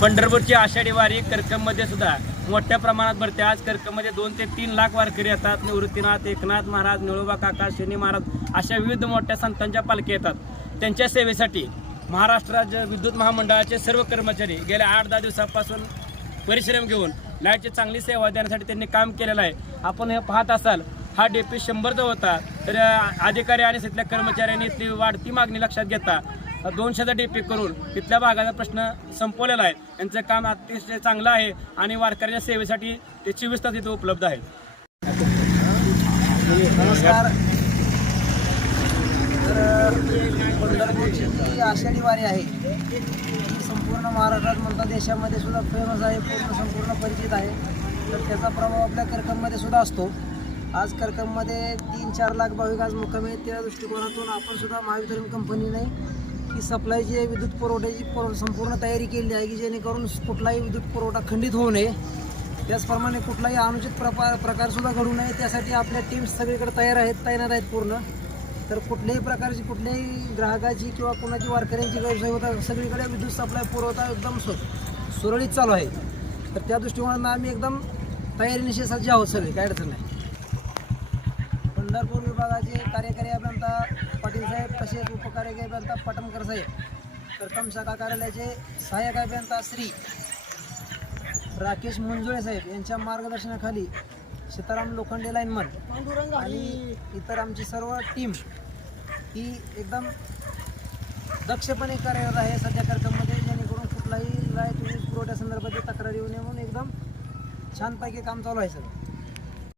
पंढरपूरची आषाढी वारी कर्कममध्ये सुद्धा मोठ्या प्रमाणात भरते. आज कर्कमध्ये दोन ते तीन लाख वारकरी येतात. निवृत्तीनाथ एकनाथ महाराज निळोबा काका शनी महाराज अशा विविध मोठ्या संतांच्या पालखी येतात. त्यांच्या सेवेसाठी महाराष्ट्र राज्य विद्युत महामंडळाचे सर्व कर्मचारी गेल्या आठ दहा दिवसापासून परिश्रम घेऊन लाईटची चांगली सेवा देण्यासाठी त्यांनी काम केलेलं आहे. आपण हे पाहत असाल हा डेपी शंभरचा होता. तर अधिकारी आणि तिथल्या कर्मचाऱ्यांनी इथली वाढती मागणी लक्षात घेता. दोनशेचा पिक करून तिथल्या भागाचा प्रश्न संपवलेला आहे. यांचं काम अतिशय चांगलं आहे आणि वारकऱ्याच्या सेवेसाठी ते चोवीस तास इथे उपलब्ध आहेत. नमस्कार. तर पंढरपूरची आषाढी वारी आहे. ती संपूर्ण महाराष्ट्रात म्हणता देशामध्ये सुद्धा फेमस आहे पूर्ण संपूर्ण परिचित आहे. तर त्याचा प्रभाव आपल्या कर्कममध्ये सुद्धा असतो. आज कर्कममध्ये तीन चार लाख भाविक आज मुक्काम आहेत. त्या दृष्टिकोनातून आपण सुद्धा महावितरण कंपनीने की सप्लायची विद्युत पुरवठ्याची पुरव संपूर्ण तयारी केली आहे की जेणेकरून कुठलाही विद्युत पुरवठा खंडित होऊ नये. त्याचप्रमाणे कुठलाही अनुचित प्रकार प्रकारसुद्धा घडू नये. त्यासाठी आपल्या टीम्स सगळीकडे तयार आहेत तैनात आहेत पूर्ण. तर कुठल्याही प्रकारची कुठल्याही ग्राहकाची किंवा कोणाची वारकऱ्यांची गैरसोय होता सगळीकडे विद्युत सप्लाय पुरवठा एकदम सु सुरळीत चालू आहे. तर त्या दृष्टिकोनातून आम्ही एकदम तयारीनिशी सज्ज आहोत सगळे काय अडचण नाही. पंढरपूर विभागाचे साहेब तसेच उपकार्यकारी अभियंता पाटणकर साहेब प्रथम शाखा कार्यालयाचे सहाय्यक अभियंता श्री राकेश मुंजुळे साहेब. यांच्या मार्गदर्शनाखाली सीताराम लोखंडे लाईनमन आणि इतर आमची सर्व टीम ही एकदम दक्षपणे कार्यरत आहे सध्या कार्यक्रमामध्ये जेणेकरून कुठलाही लाइट वीज पुरवठ्यासंदर्भाची तक्रार येऊ नये म्हणून एकदम छानपैकी काम चालू आहे सर